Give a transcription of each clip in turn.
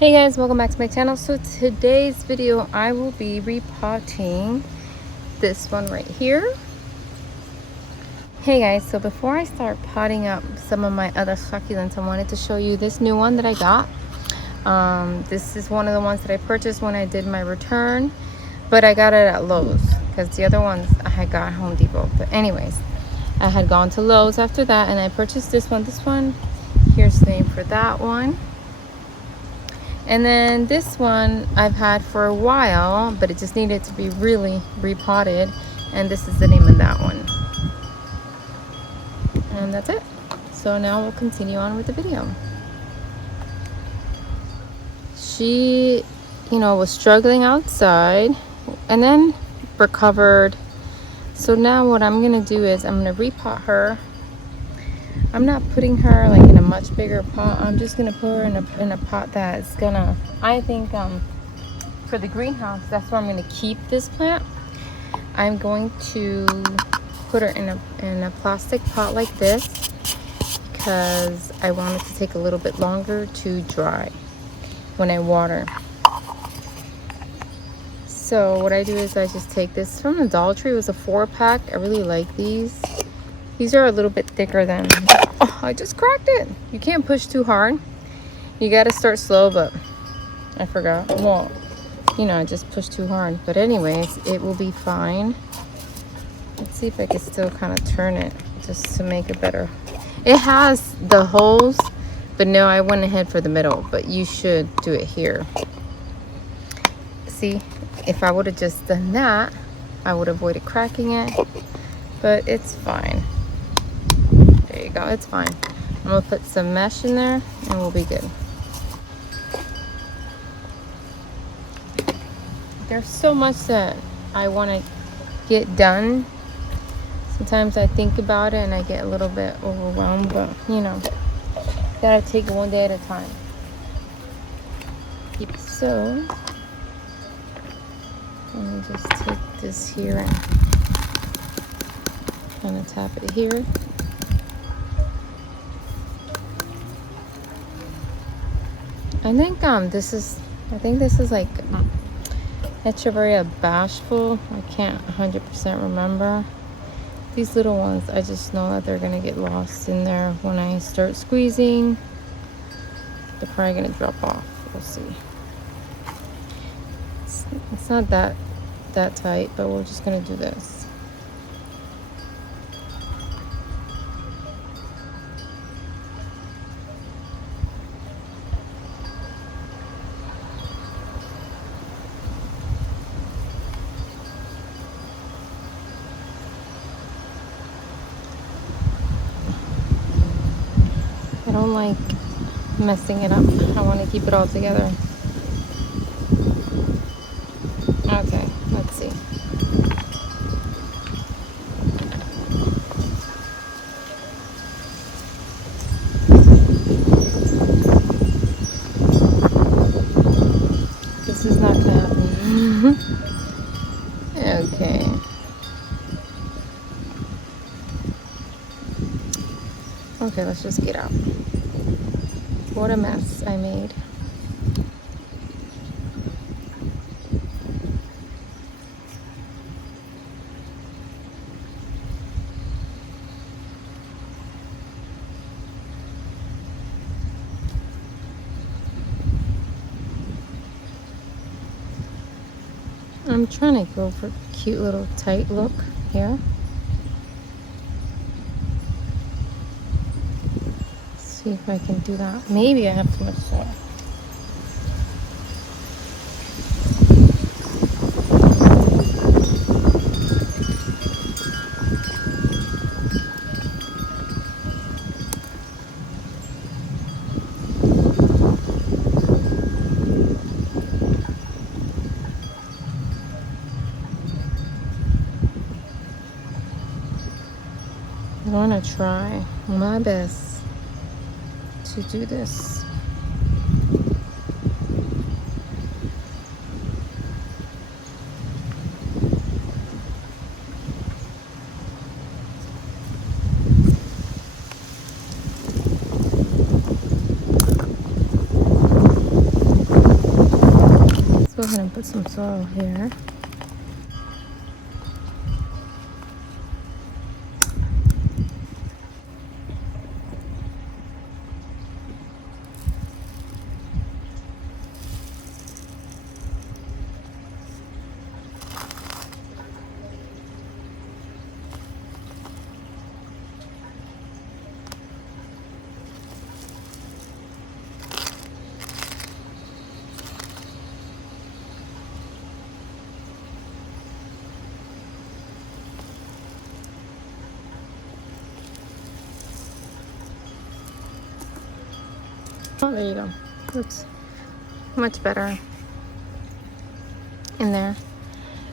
Hey guys, welcome back to my channel. So today's video I will be repotting this one right here. Hey guys, so before I start potting up some of my other succulents, I wanted to show you this new one that I got. This is one of the ones that I purchased when I did my return, but I got it at Lowe's because the other ones I had got at Home Depot. But anyways, I had gone to Lowe's after that and I purchased this one. Here's the name for that one. And then this one I've had for a while, but it just needed to be really repotted. And this is the name of that one. And that's it. So now we'll continue on with the video. She, was struggling outside and then recovered. So now what I'm going to do is I'm going to repot her. I'm not putting her like in a much bigger pot. I'm just gonna put her in a pot that's gonna, I think, for the greenhouse, that's where I'm gonna keep this plant. I'm going to put her in a plastic pot like this because I want it to take a little bit longer to dry when I water. So what I do is I just take this from the Dollar Tree. It was a 4-pack. I really like these. These are a little bit thicker than, oh, I just cracked it. You can't push too hard. You got to start slow, but I forgot. Well, I just pushed too hard. But anyways, it will be fine. Let's see if I can still kind of turn it just to make it better. It has the holes, but no, I went ahead for the middle, but you should do it here. See, if I would have just done that, I would have avoided cracking it, but it's fine. There you go, it's fine. I'm gonna put some mesh in there and we'll be good. There's so much that I want to get done. Sometimes I think about it and I get a little bit overwhelmed, but gotta take it one day at a time. So let me just take this here and kind of tap it here. I think this is like Echeveria Bashful. I can't 100% remember. These little ones, I just know that they're gonna get lost in there when I start squeezing. They're probably gonna drop off. We'll see. It's not that tight, but we're just gonna do this. I don't like messing it up. I want to keep it all together. Okay, let's see. This is not gonna happen. Okay. Okay, let's just get out. What a mess I made. I'm trying to go for a cute little tight look here. See if I can do that. Maybe I have too much soil. I want to try my best to do this. ahead and put some soil here. Oh, there you go. Looks much better in there.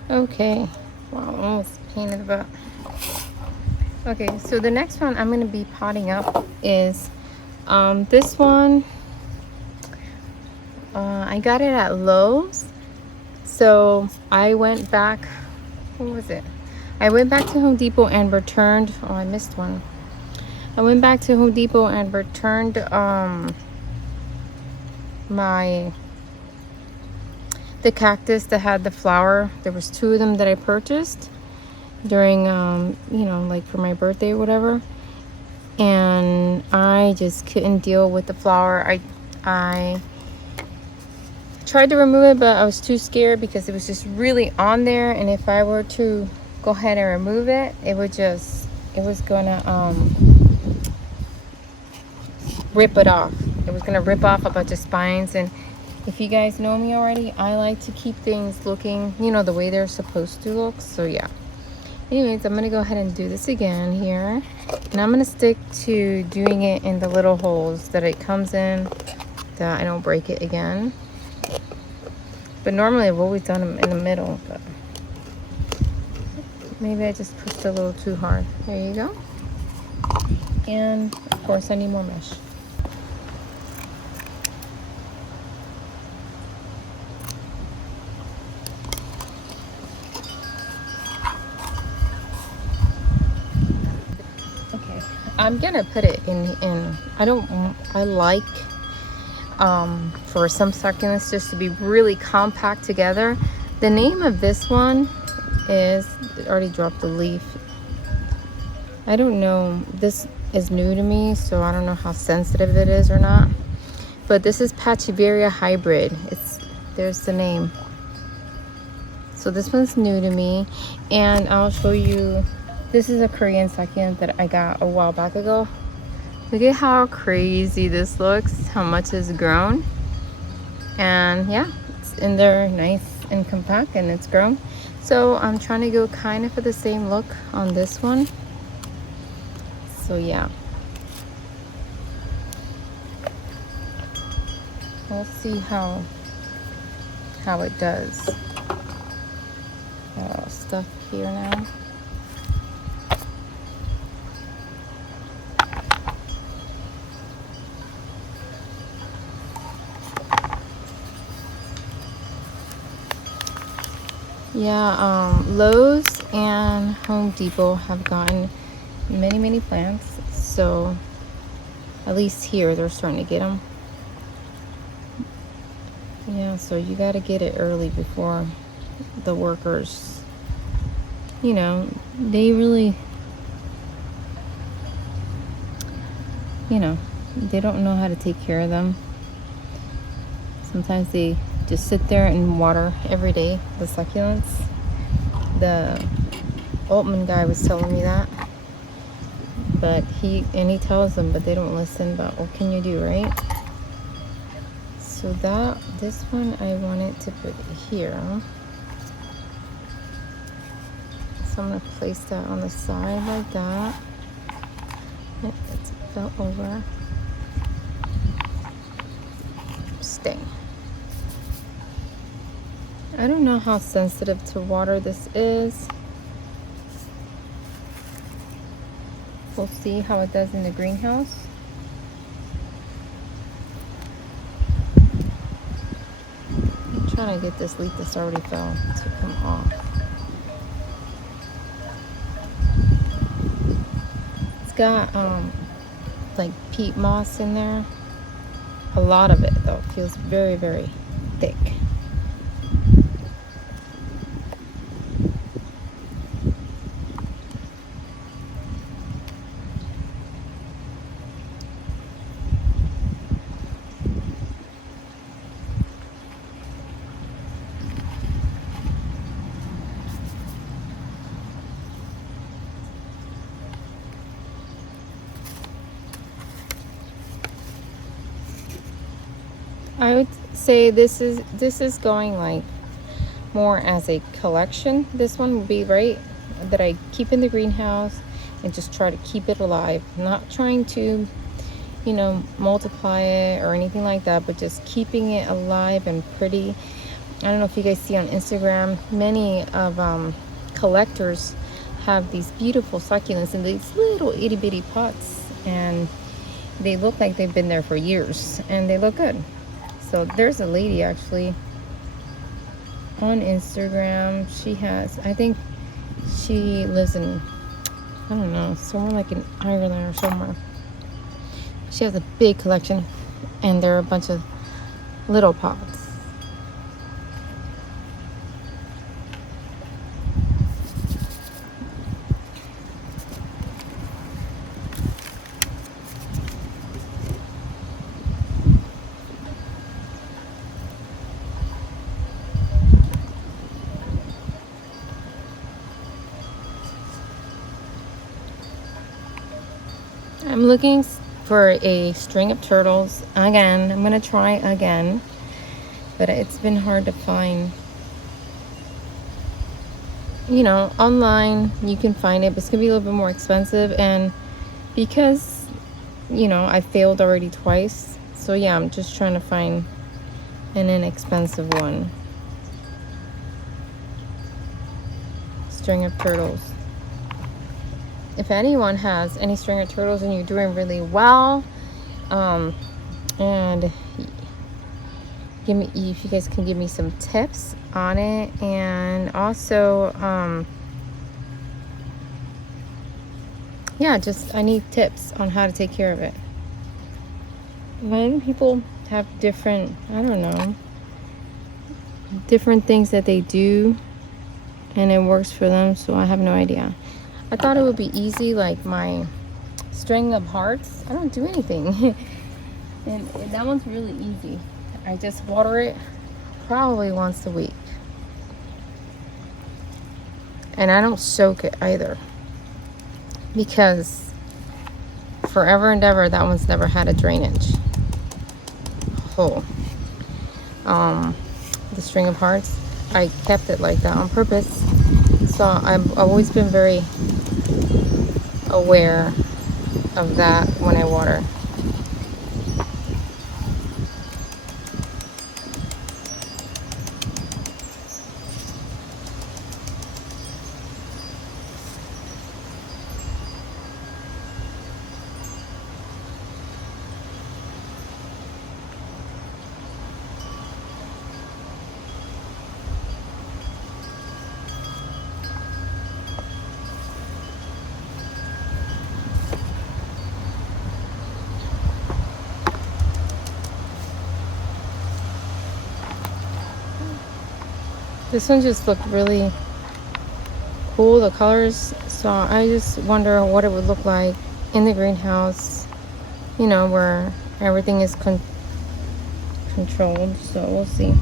Okay. Wow, almost a pain in the butt. Okay, so the next one I'm going to be potting up is this one. I got it at Lowe's. So I went back, what was it? I went back to Home Depot and returned, oh, I missed one. I went back to Home Depot and returned the cactus that had the flower. There was 2 of them that I purchased during you know, like for my birthday or whatever, and I just couldn't deal with the flower. I tried to remove it, but I was too scared because it was just really on there, and if I were to go ahead and remove it, it was gonna rip it off. It was gonna rip off a bunch of spines. And if you guys know me already, I like to keep things looking, you know, the way they're supposed to look. So yeah, anyways, I'm gonna go ahead and do this again here, and I'm gonna stick to doing it in the little holes that it comes in, that I don't break it again. But normally I've always done them in the middle, but maybe I just pushed a little too hard. There you go. And of course I need more mesh. Okay, I'm gonna put it in I like for some succulents just to be really compact together. The name of this one is, it already dropped the leaf. I don't know, this is new to me, so I don't know how sensitive it is or not, but this is Pachiveria hybrid. There's the name. So this one's new to me, and I'll show you. This is a Korean succulent that I got a while back ago. Look at how crazy this looks, how much has grown. And yeah, it's in there nice and compact, and it's grown. So I'm trying to go kind of for the same look on this one. So yeah, we'll see how it does. Got all stuff here now. Yeah, Lowe's and Home Depot have gotten many plants, so at least here they're starting to get them. Yeah, so you got to get it early before the workers, you know, they really, you know, they don't know how to take care of them. Sometimes they just sit there and water every day, the succulents. The Altman guy was telling me that, but he tells them, but they don't listen. But what can you do, right? So this one I wanted to put here, so I'm gonna place that on the side like that. It fell over. Stay. I don't know how sensitive to water this is. We'll see how it does in the greenhouse. I'm trying to get this leaf that's already fell to come off. It's got like peat moss in there. A lot of it though, feels very thick. I would say this is going like more as a collection. This one would be right that I keep in the greenhouse and just try to keep it alive. Not trying to, multiply it or anything like that, but just keeping it alive and pretty. I don't know if you guys see on Instagram, many of collectors have these beautiful succulents in these little itty bitty pots, and they look like they've been there for years and they look good. So there's a lady actually on Instagram. I think she lives in, I don't know, somewhere like in Ireland or somewhere. She has a big collection, and there are a bunch of little pots. I'm looking for a string of turtles again. I'm gonna try again, but it's been hard to find. Online you can find it, but it's gonna be a little bit more expensive, and because I failed already twice, so yeah, I'm just trying to find an inexpensive one. String of turtles. If anyone has any string of turtles and you're doing really well, and if you guys can give me some tips on it, and also I need tips on how to take care of it. When people have different, I don't know, different things that they do and it works for them, so I have no idea. I thought it would be easy, like my string of hearts. I don't do anything. And that one's really easy. I just water it probably once a week. And I don't soak it either, because forever and ever that one's never had a drainage hole. The string of hearts, I kept it like that on purpose. So I've always been very aware of that when I water. This one just looked really cool, the colors. So I just wonder what it would look like in the greenhouse, where everything is controlled. So we'll see.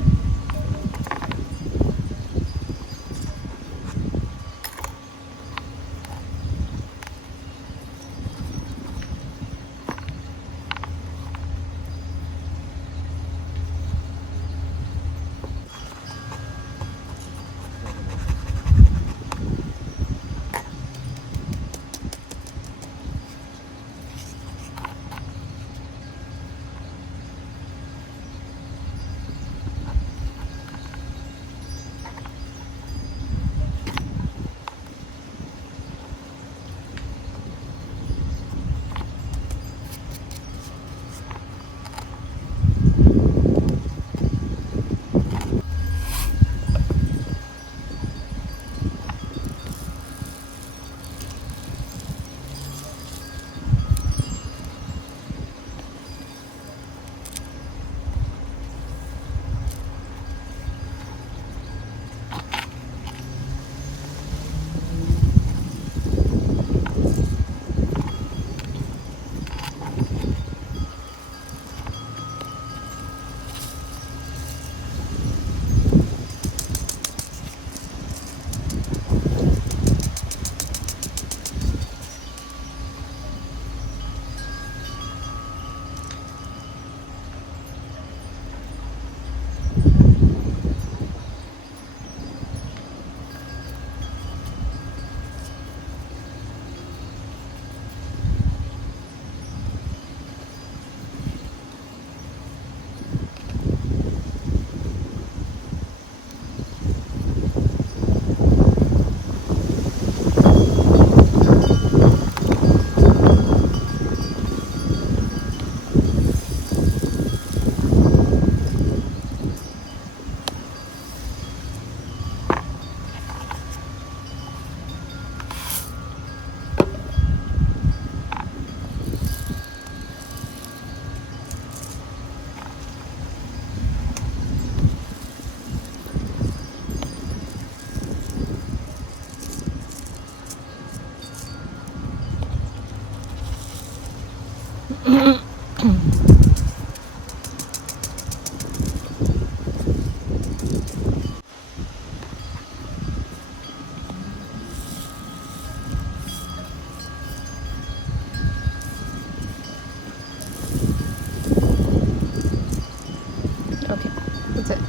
Okay, that's it.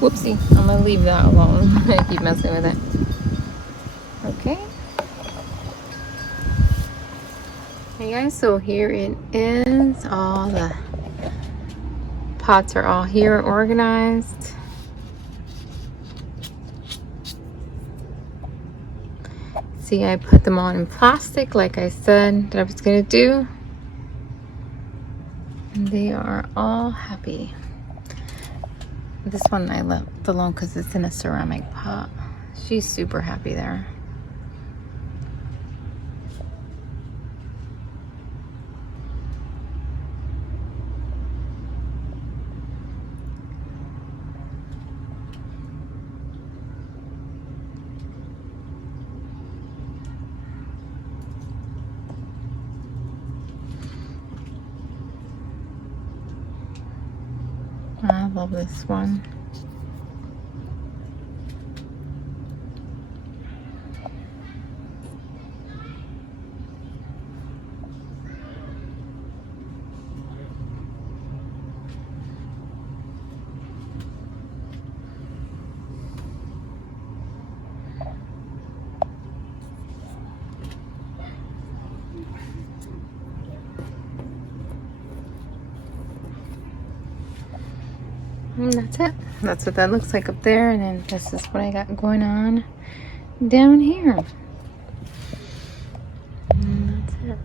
Whoopsie, I'm gonna leave that alone. I keep messing with it. Okay. Hey guys, so here it is. All the pots are all here organized. See, I put them all in plastic like I said that I was gonna do. And they are all happy. This one I left alone because it's in a ceramic pot. She's super happy there. I love this one. And that's it. That's what that looks like up there. And then this is what I got going on down here. And that's it.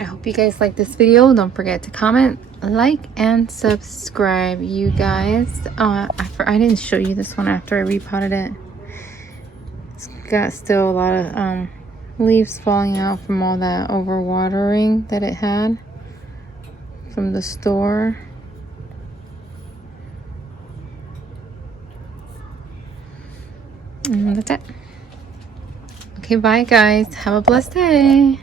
I hope you guys like this video. Don't forget to comment, like, and subscribe, you guys. I didn't show you this one after I repotted it. It's got still a lot of leaves falling out from all that overwatering that it had from the store. And that's it. Okay, bye guys. Have a blessed day.